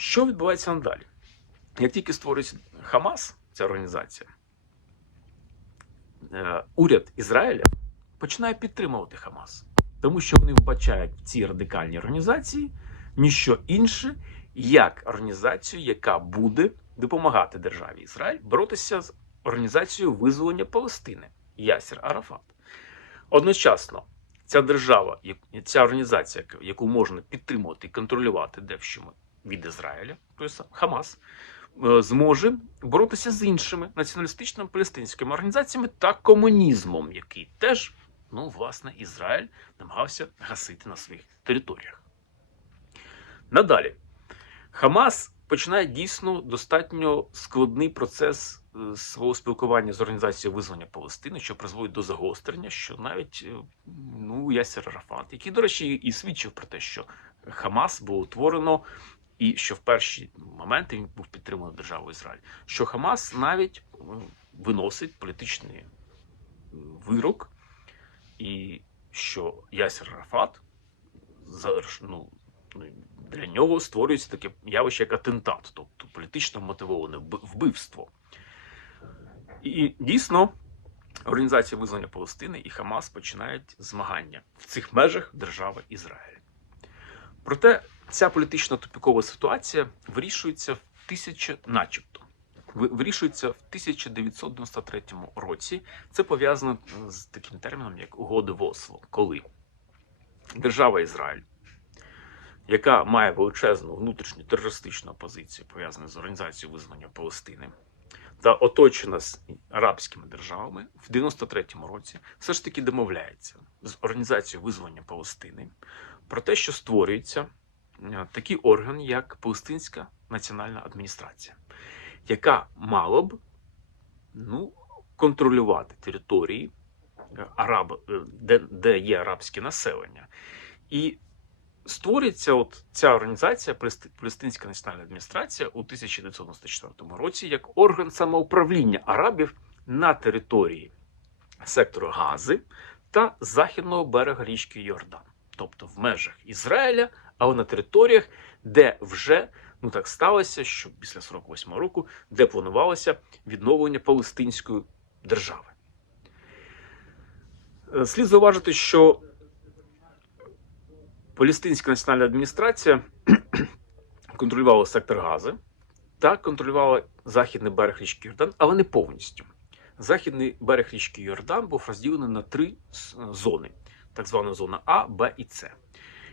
Що відбувається надалі? Як тільки створюється Хамас, ця організація, е, уряд Ізраїля починає підтримувати Хамас, тому що вони вбачають в цій радикальній організації ніщо інше, як організацію, яка буде допомагати державі Ізраїль боротися з організацією визволення Палестини Ясір Арафат. Одночасно, ця держава, ця організація, яку можна підтримувати і контролювати девщими від Ізраїля, тобто Хамас, е, зможе боротися з іншими націоналістичними палестинськими організаціями та комунізмом, який теж, ну, власне, Ізраїль намагався гасити на своїх територіях. Надалі, Хамас починає дійсно достатньо складний процес е, свого спілкування з організацією визволення Палестини, що призводить до загострення, що навіть е, ну, Ясер Арафат, який, до речі, і свідчив про те, що Хамас було утворено, і що в перші моменти він був підтриманий державою Ізраїль, що Хамас навіть е, виносить політичний е, вирок, і що Ясер Арафат зараз, ну, ну, для нього створюється таке явище, як атентат, тобто політично мотивоване вбивство. І дійсно, Організація визволення Палестини і Хамас починають змагання в цих межах держави Ізраїль. Проте ця політична тупікова ситуація вирішується в тисячі, начебто, вирішується в 1993 році. Це пов'язано з таким терміном, як угоди в Осло, коли держава Ізраїль, яка має величезну внутрішню терористичну опозицію, пов'язану з організацією визволення Палестини, та оточена з арабськими державами в 93-му році, все ж таки домовляється з організацією визволення Палестини про те, що створюється е, такий орган, як Палестинська національна адміністрація, яка мала б ну, контролювати території, е, араб, е, де, де є арабське населення. І створюється от ця організація, Палести- Палестинська національна адміністрація, у 1994 році як орган самоуправління арабів на території сектору Гази та західного берега річки Йордан, тобто в межах Ізраїля, але на територіях, де вже ну так сталося, що після 48-го року, де планувалося відновлення Палестинської держави. Е, Слід зауважити, що Палестинська національна адміністрація контролювала сектор Гази та контролювала західний берег річки Йордан, але не повністю. Західний берег річки Йордан був розділений на три зони: так звана зона А, Б і С.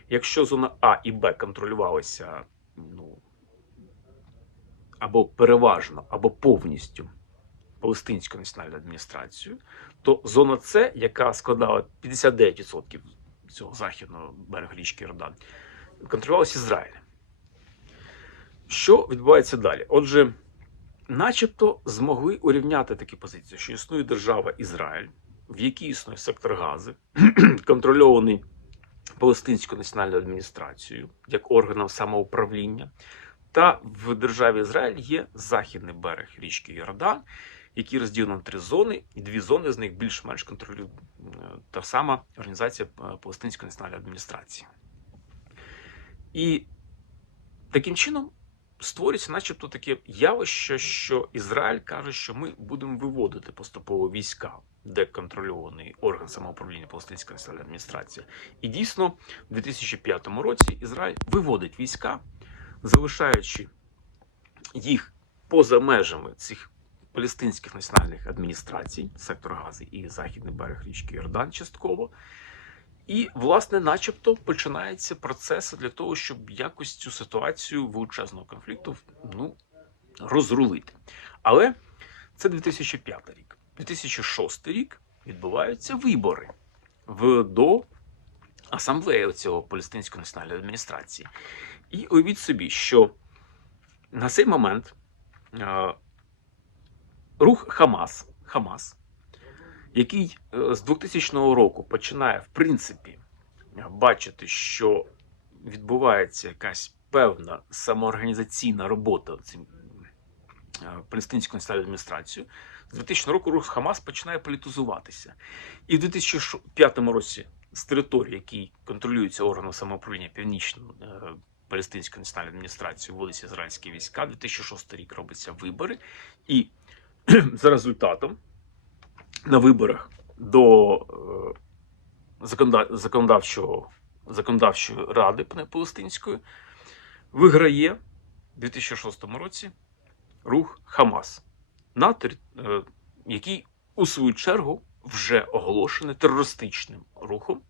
Якщо зона А і Б контролювалися ну, або переважно, або повністю Палестинською національною адміністрацією, то зона С, яка складала 59% цього західного берега річки Йордан, контролювалася Ізраїлем. Що відбувається далі? Отже, начебто змогли урівняти такі позиції, що існує держава Ізраїль, в якій існує сектор Гази, контрольований Палестинською національною адміністрацією як органом самоуправління. Та в державі Ізраїль є західний берег річки Йордан, який розділено на три зони, і дві зони з них більш-менш контролює е, та сама організація е, Палестинської національної адміністрації. І таким чином створюється, начебто, таке явище, що Ізраїль каже, що ми будемо виводити поступово війська, де контрольований орган самоуправління Палестинської національної адміністрації. І дійсно, в 2005 році Ізраїль виводить війська, залишаючи їх поза межами цих палестинських національних адміністрацій, сектор Гази і Західний берег річки Йордан частково. І, власне, начебто починається процес для того, щоб якось цю ситуацію величезного конфлікту ну, розрулити. Але це 2005 рік. 2006 рік відбуваються вибори в, до асамблеї цього Палестинської національної адміністрації. І уявіть собі, що на цей момент е, рух Хамас, Хамас який е, з 2000 року починає, в принципі, бачити, що відбувається якась певна самоорганізаційна робота цим е, Палестинською національною адміністрацією, з 2000 року рух Хамас починає політизуватися. І в 2005 році з території, які контролюються органом самоуправління Північно, е, Палестинської національної адміністрації вводиться ізраїльські війська. 2006 рік робиться вибори, і за результатом на виборах до е, законодавчого, законодавчої ради палестинської виграє в 2006 році рух Хамас, на е, який у свою чергу вже оголошений терористичним рухом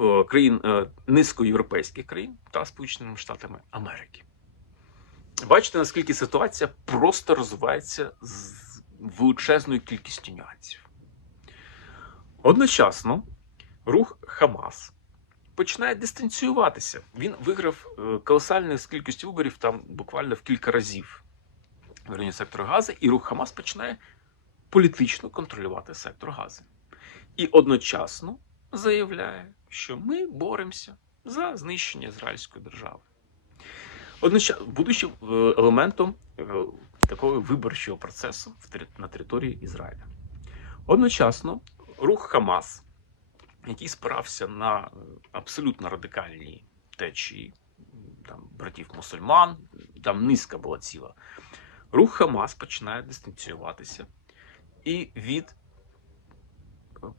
е, країн е, низькоєвропейських країн та Сполученими Штатами Америки. Бачите, наскільки ситуація просто розвивається з величезною кількістю нюансів. Одночасно рух Хамас починає дистанціюватися. Він виграв колосальну кількість виборів там буквально в кілька разів в районі сектору Гази, і рух Хамас починає політично контролювати сектор Гази. І одночасно заявляє, що ми боремося за знищення ізраїльської держави. Одночасно, будучи е, елементом е, такого виборчого процесу на території Ізраїля. Одночасно рух Хамас, який спирався на е, абсолютно радикальні течії там, братів мусульман, там низка була ціла. Рух Хамас починає дистанціюватися і від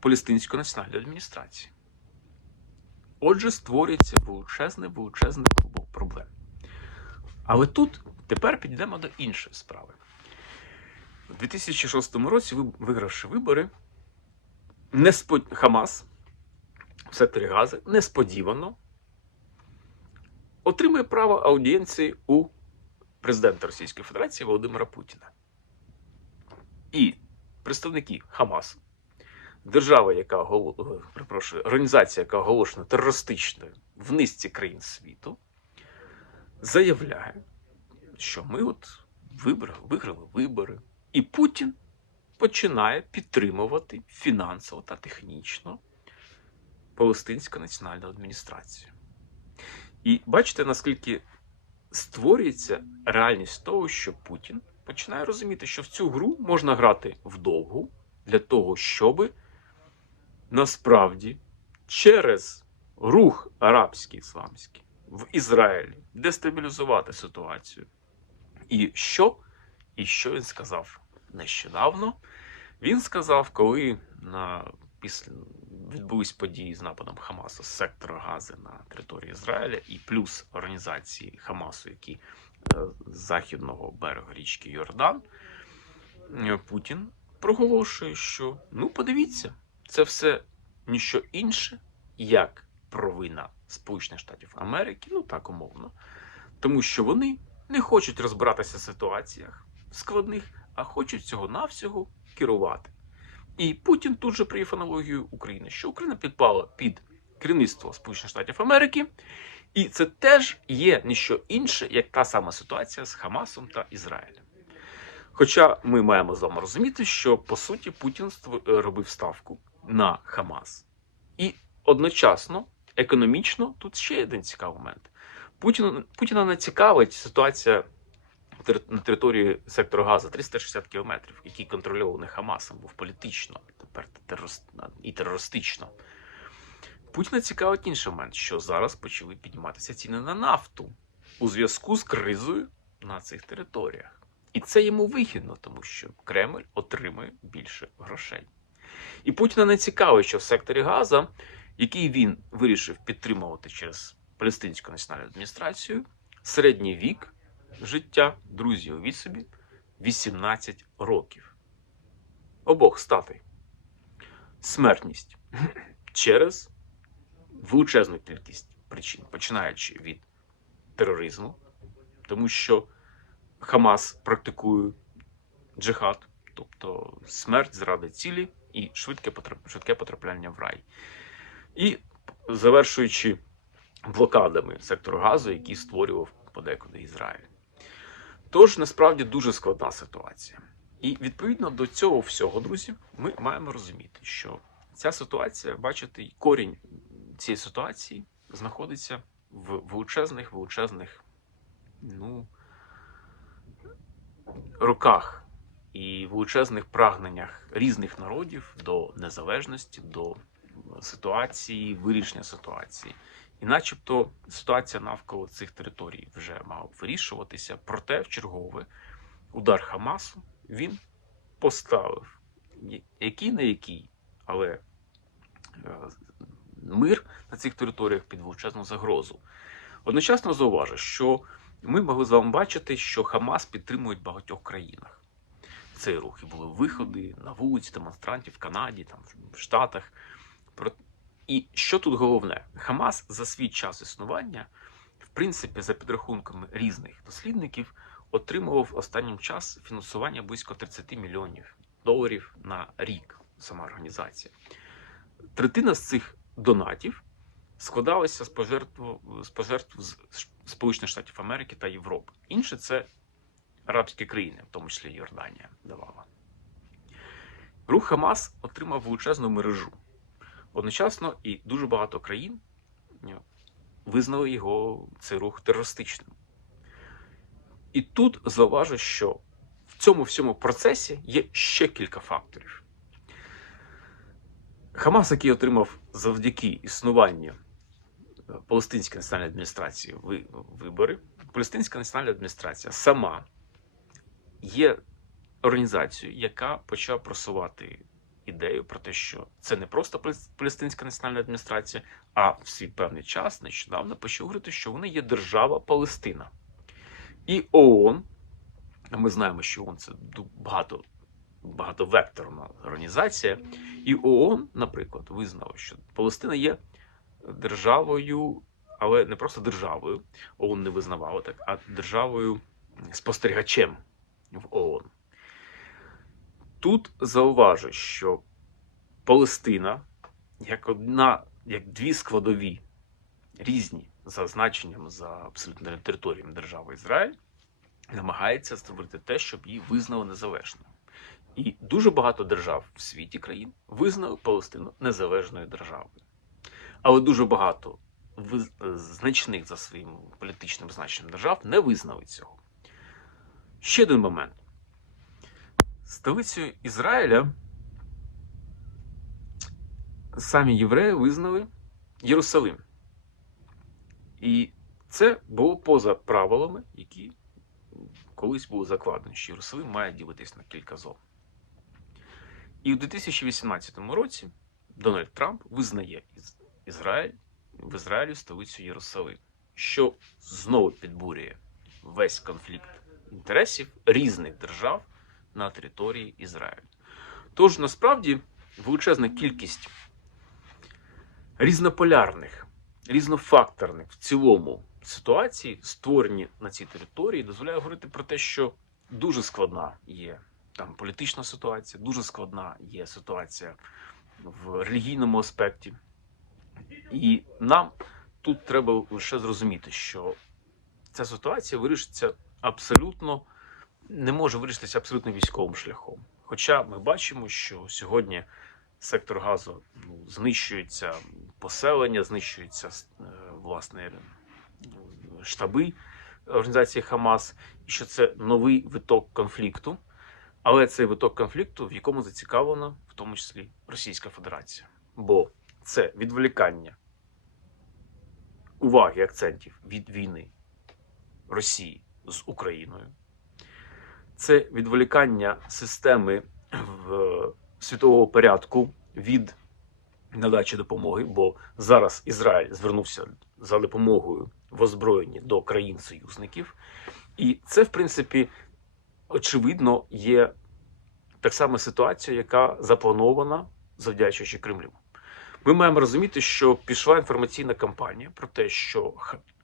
Палестинської національної адміністрації. Отже, створюється величезний величезний проблем. Але тут тепер підійдемо до іншої справи. У 2006 році, вигравши вибори, неспод... Хамас в секторі Гази несподівано отримує право аудієнції у президента Російської Федерації Володимира Путіна. І представники Хамасу, держава, яка е, перепрошую, організація, яка оголошена терористичною в низці країн світу, заявляє, що ми от вибрали, виграли вибори, і Путін починає підтримувати фінансово та технічно Палестинську національну адміністрацію. І бачите, наскільки створюється реальність того, що Путін починає розуміти, що в цю гру можна грати вдовгу для того, щоб насправді через рух арабський ісламський в Ізраїлі дестабілізувати ситуацію. І що? І що він сказав нещодавно? Він сказав, коли на після відбулись події з нападом Хамасу з сектора Гази на території Ізраїля, і плюс організації Хамасу, які е, з західного берега річки Йордан, е, Путін проголошує, що ну подивіться, це все ніщо інше, як провина Сполучених Штатів Америки, ну так умовно, тому що вони не хочуть розбиратися в ситуаціях складних, а хочуть цього навсього керувати. І Путін тут же привів аналогію України, що Україна підпала під керівництво Сполучених Штатів Америки, і це теж є ніщо інше, як та сама ситуація з Хамасом та Ізраїлем. Хоча ми маємо з вами розуміти, що по суті Путін е, робив ставку на Хамас. І одночасно, економічно, тут ще один цікавий момент. Путіна, Путіна не цікавить ситуація на території сектору Газа 360 кілометрів, який контрольований Хамасом, був політично, тепер і терористично. Путіна цікавить інший момент, що зараз почали підніматися ціни на нафту у зв'язку з кризою на цих територіях. І це йому вигідно, тому що Кремль отримує більше грошей. І Путіна не цікавить, що в секторі Газа, який він вирішив підтримувати через Палестинську національну адміністрацію, середній вік життя, друзі, уявіть собі, 18 років. Обох статей. Смертність через величезну кількість причин, починаючи від тероризму, тому що Хамас практикує джихад, тобто смерть заради цілі і швидке потрапляння в рай. І завершуючи блокадами сектору газу, який створював подекуди Ізраїль. Тож насправді дуже складна ситуація. І відповідно до цього всього, друзі, ми маємо розуміти, що ця ситуація, бачите, корінь цієї ситуації знаходиться в величезних, величезних, ну, руках і величезних прагненнях різних народів до незалежності, до ситуації, вирішення ситуації. І начебто ситуація навколо цих територій вже мала вирішуватися, проте в чергове удар Хамасу він поставив який не який, але е, мир на цих територіях під величезну загрозу. Одночасно зауважу, що ми могли з вами бачити, що Хамас підтримують в багатьох країнах. Цей рух і були виходи на вулиці демонстрантів в Канаді, там в Штатах. І що тут головне? Хамас за свій час існування, в принципі, за підрахунками різних дослідників, отримував останнім час фінансування близько 30 мільйонів доларів на рік. Сама організація. Третина з цих донатів складалася з пожертв, з пожертв з Сполучених Штатів Америки та Європи. Інше це арабські країни, в тому числі Йорданія, давала. Рух Хамас отримав величезну мережу. Одночасно і дуже багато країн е, визнали його цей рух терористичним. І тут зауважу, що в цьому всьому процесі є ще кілька факторів. Хамас, який отримав завдяки існуванню е, Палестинської національної адміністрації вибори, Палестинська національна адміністрація сама є організацією, яка почала просувати ідею про те, що це не просто Палес- Палестинська національна адміністрація, а в свій певний час нещодавно почав говорити, що вони є держава Палестина. І ООН, ми знаємо, що ООН це багато, багатовекторна організація, і ООН, наприклад, визнала, що Палестина є державою, але не просто державою, ООН не визнавала так, а державою спостерігачем в ООН. Тут зауважу, що Палестина як одна, як дві складові, різні за значенням за абсолютно територіями держави Ізраїль, намагається зробити те, щоб її визнали незалежною. І дуже багато держав в світі країн визнали Палестину незалежною державою. Але дуже багато значних за своїм політичним значенням держав не визнали цього. Ще один момент. Столицею Ізраїля самі євреї визнали Єрусалим. І це було поза правилами, які колись були закладені, що Єрусалим має ділитись на кілька зон. І у 2018 році Дональд Трамп визнає Ізраїль в Ізраїлі столицю Єрусалим, що знову підбурює весь конфлікт інтересів різних держав на території Ізраїлю. Тож насправді величезна кількість різнополярних, різнофакторних в цілому ситуацій, створені на цій території, дозволяє говорити про те, що дуже складна є там політична ситуація, дуже складна є ситуація в релігійному аспекті. І нам тут треба лише зрозуміти, що ця ситуація вирішиться абсолютно не може вирішитися абсолютно військовим шляхом. Хоча ми бачимо, що сьогодні сектор газу ну, знищується поселення, знищуються е, власне штаби організації Хамас, і що це новий виток конфлікту. Але цей виток конфлікту, в якому зацікавлена, в тому числі Російська Федерація. Бо це відволікання уваги акцентів від війни Росії з Україною. Це відволікання системи в світового порядку від надачі допомоги, бо зараз Ізраїль звернувся за допомогою в озброєнні до країн-союзників. І це, в принципі, очевидно, є так само ситуація, яка запланована завдячуючи Кремлю. Ми маємо розуміти, що пішла інформаційна кампанія про те, що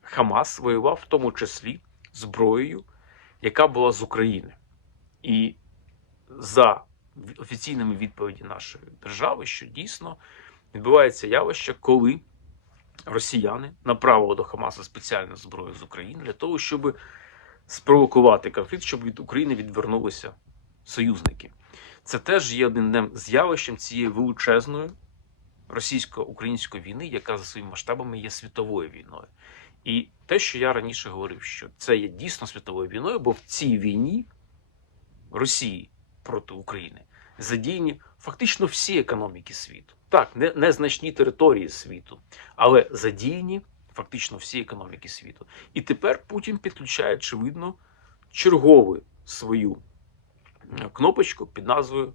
Хамас воював в тому числі зброєю, яка була з України. І за офіційними відповіді нашої держави, що дійсно відбувається явище, коли росіяни направили до Хамасу спеціальну зброю з України для того, щоб спровокувати конфлікт, щоб від України відвернулися союзники. Це теж є одним з'явищем цієї величезної російсько-української війни, яка за своїми масштабами є світовою війною. І те, що я раніше говорив, що це є дійсно світовою війною, бо в цій війні Росії проти України задіяні фактично всі економіки світу. Так, не, незначні території світу, але задіяні фактично всі економіки світу. І тепер Путін підключає, очевидно, чергову свою кнопочку під назвою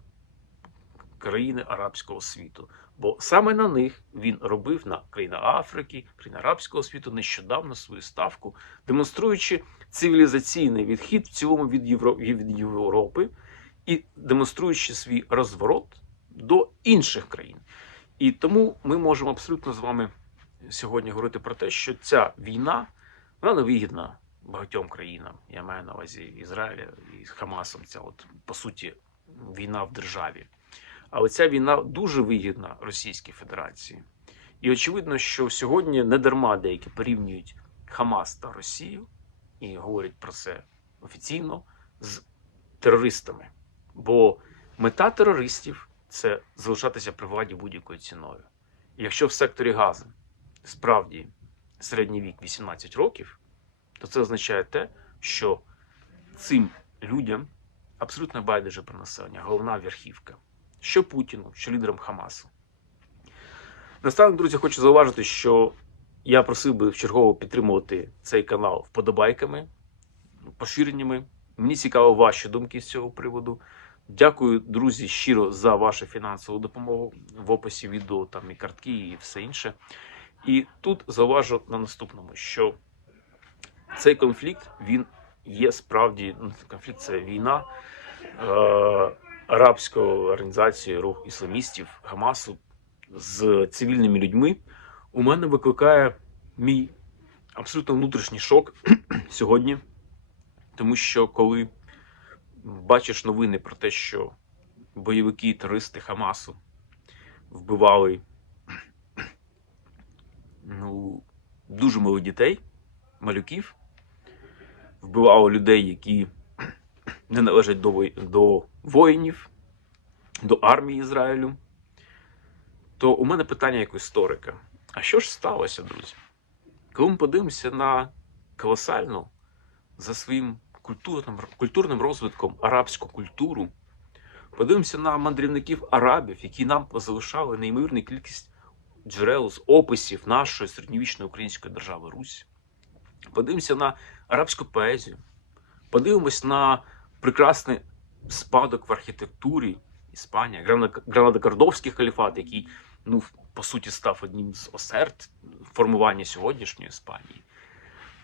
країни арабського світу. Бо саме на них він робив на країни Африки, країни арабського світу нещодавно свою ставку, демонструючи цивілізаційний відхід в цілому від, Євро... від Європи і демонструючи свій розворот до інших країн. І тому ми можемо абсолютно з вами сьогодні говорити про те, що ця війна вона невигідна багатьом країнам. Я маю на увазі Ізраїля і Хамасом. Ця от по суті війна в державі. Але ця війна дуже вигідна Російській Федерації. І очевидно, що сьогодні не дарма деякі порівнюють Хамас та Росію і говорять про це офіційно з терористами. Бо мета терористів це залишатися при владі будь-якою ціною. Якщо в секторі Гази справді середній вік 18 років, то це означає те, що цим людям абсолютно байдуже про населення, головна верхівка. Що Путіну, що лідерам Хамасу. Настанок, друзі, хочу зауважити, що я просив би вчергово підтримувати цей канал вподобайками, поширеннями. Мені цікаво ваші думки з цього приводу. Дякую, друзі, щиро за вашу фінансову допомогу в описі відео, там і картки, і все інше. І тут зауважу на наступному, що цей конфлікт він є справді ну, конфлікт це війна е, арабської організації рух ісламістів Хамасу з цивільними людьми. У мене викликає мій абсолютно внутрішній шок сьогодні, тому що коли бачиш новини про те, що бойовики терористи Хамасу вбивали ну, дуже малих дітей, малюків, вбивали людей, які не належать до, до воїнів, до армії Ізраїлю, то у мене питання як історика. А що ж сталося, друзі? Коли ми подивимося на колосальну за своїм культурним, культурним розвитком арабську культуру, подивимося на мандрівників арабів, які нам залишали неймовірну кількість джерел з описів нашої середньовічної української держави Русь. Подивимося на арабську поезію, подивимось на прекрасний спадок в архітектурі Іспанія, Грана- Гранадокардовський халіфат, який, ну, по суті, став одним з осерд формування сьогоднішньої Іспанії.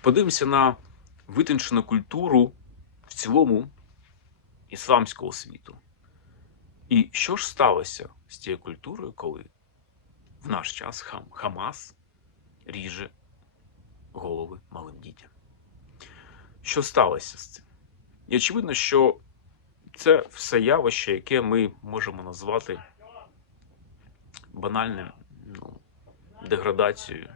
Подивимося на витончену культуру в цілому ісламського світу. І що ж сталося з цією культурою, коли в наш час хам, Хамас ріже голови малим дітям? Що сталося з цим? І очевидно, що це все явище, яке ми можемо назвати банальним ну, деградацією,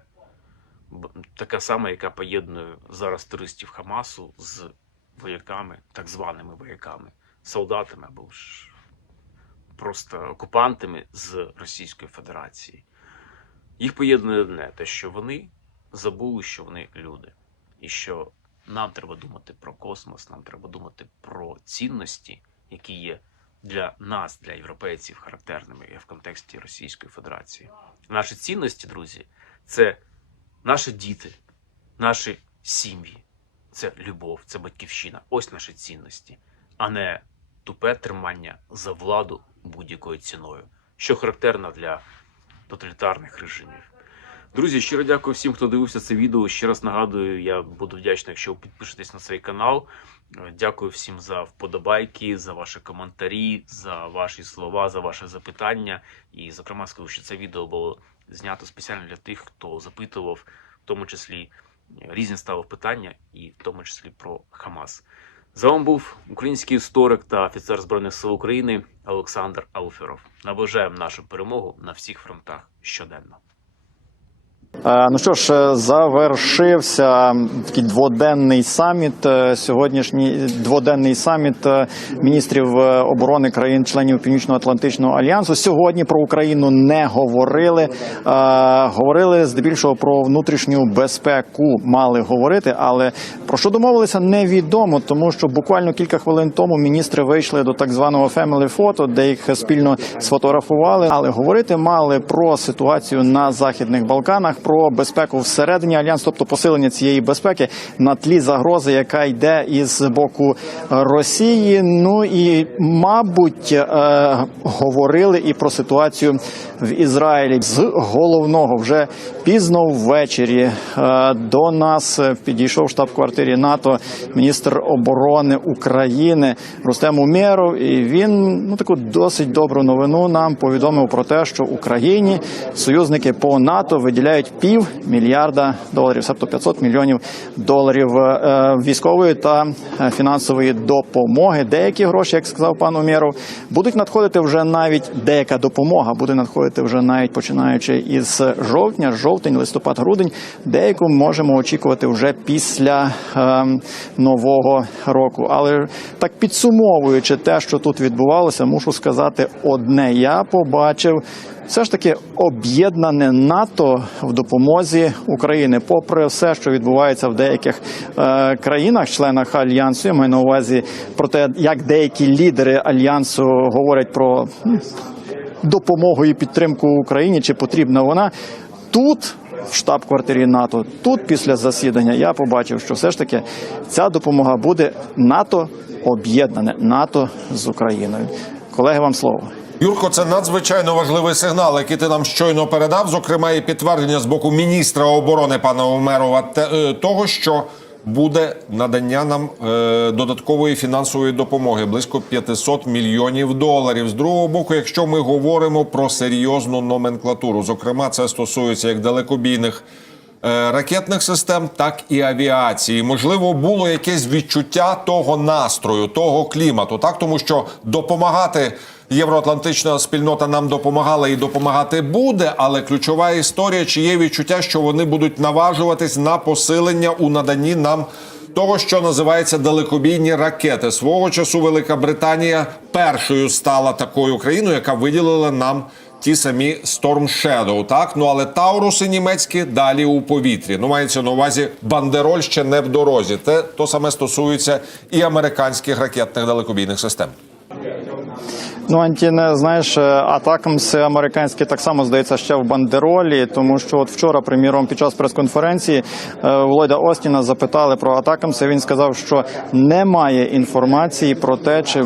така сама, яка поєднує зараз туристів Хамасу з вояками, так званими вояками, солдатами або ж просто окупантами з Російської Федерації. Їх поєднує одне те, що вони забули, що вони люди, і що нам треба думати про космос, нам треба думати про цінності, які є для нас, для європейців, характерними в контексті Російської Федерації. Наші цінності, друзі, це наші діти, наші сім'ї, це любов, це батьківщина. Ось наші цінності, а не тупе тримання за владу будь-якою ціною, що характерно для тоталітарних режимів. Друзі, щиро дякую всім, хто дивився це відео. Ще раз нагадую, я буду вдячний, якщо ви підпишетесь на цей канал. Е, Дякую всім за вподобайки, за ваші коментарі, за ваші слова, за ваші запитання. І, зокрема, скажу, що це відео було знято спеціально для тих, хто запитував, в тому числі е, різні ставив питання, і в тому числі про Хамас. З вами був український історик та офіцер Збройних сил України Олександр Ауферов. Наближаємо нашу перемогу на всіх фронтах щоденно. Е, Ну що ж, е, завершився такий дводенний саміт. е, Сьогоднішній дводенний саміт міністрів оборони країн-членів Північно-Атлантичного альянсу. Сьогодні про Україну не говорили. Говорили здебільшого про внутрішню безпеку. Мали говорити, але про що домовилися, невідомо, тому що буквально кілька хвилин тому міністри вийшли до так званого family photo, де їх спільно сфотографували. Але говорити мали про ситуацію на західних Балканах, про безпеку всередині альянсу, тобто посилення цієї безпеки на тлі загрози, яка йде із боку Росії. Ну і мабуть е, говорили і про ситуацію в Ізраїлі з головного вже пізно ввечері е, до нас підійшов штаб-квартирі НАТО міністр оборони України Рустем Умєров. І він ну таку досить добру новину нам повідомив про те, що Україні союзники по НАТО виділяють пів мільярда доларів, тобто 500 мільйонів доларів е, військової та е, фінансової допомоги. Деякі гроші, як сказав пан Умєров, будуть надходити вже навіть деяка допомога буде надходити вже навіть починаючи із жовтня, жовтень, листопад, грудень. Деяку можемо очікувати вже після е, нового року. Але так підсумовуючи те, що тут відбувалося, мушу сказати одне: я побачив. Все ж таки об'єднане НАТО в допомозі України, попри все, що відбувається в деяких е, країнах, членах альянсу, я маю на увазі про те, як деякі лідери альянсу говорять про допомогу і підтримку Україні, чи потрібна вона тут. В штаб-квартирі НАТО тут після засідання я побачив, що все ж таки ця допомога буде НАТО об'єднане НАТО з Україною. Колеги, вам слово. Юрко, це надзвичайно важливий сигнал, який ти нам щойно передав. Зокрема, і підтвердження з боку міністра оборони пана Умерова те- е, того, що буде надання нам е, додаткової фінансової допомоги близько 500 мільйонів доларів. З другого боку, якщо ми говоримо про серйозну номенклатуру, зокрема, це стосується як далекобійних. е, Ракетних систем, так і авіації, можливо, було якесь відчуття того настрою, того клімату, так тому що допомагати євроатлантична спільнота нам допомагала і допомагати буде. Але ключова історія, чи є відчуття, що вони будуть наважуватись на посилення у наданні нам того, що називається далекобійні ракети. Свого часу Велика Британія першою стала такою країною, яка виділила нам. Ті самі Storm Shadow, так ну але Тауруси німецькі далі у повітрі. Ну мається на увазі бандероль ще не в дорозі. Те то саме стосується і американських ракетних далекобійних систем. Ну, Антіне, знаєш, е, атакамс американські так само здається ще в бандеролі, тому що от вчора, приміром, під час прес-конференції е, Ллойда Остіна запитали про атакамси. Він сказав, що немає інформації про те, чи,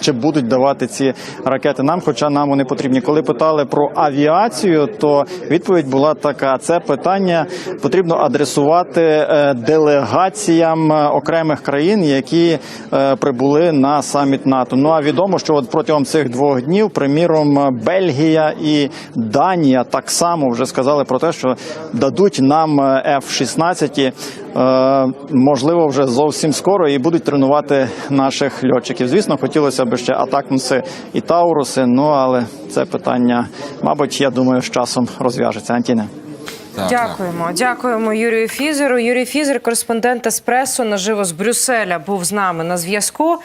чи будуть давати ці ракети нам, хоча нам вони потрібні. Коли питали про авіацію, то відповідь була така: це питання потрібно адресувати е, делегаціям е, окремих країн, які е, прибули на саміт НАТО. Ну а відомо, що от протягом цих двох днів, приміром, Бельгія і Данія так само вже сказали про те, що дадуть нам е, F-16, е, можливо, вже зовсім скоро і будуть тренувати наших льотчиків. Звісно, хотілося б ще атакмси і Тауруси. Ну але це питання, мабуть, я думаю, з часом розв'яжеться. Антіне. Дякуємо, дякуємо Юрію Фізеру. Юрій Фізер, кореспондент Еспресо, наживо з Брюсселя, був з нами на зв'язку.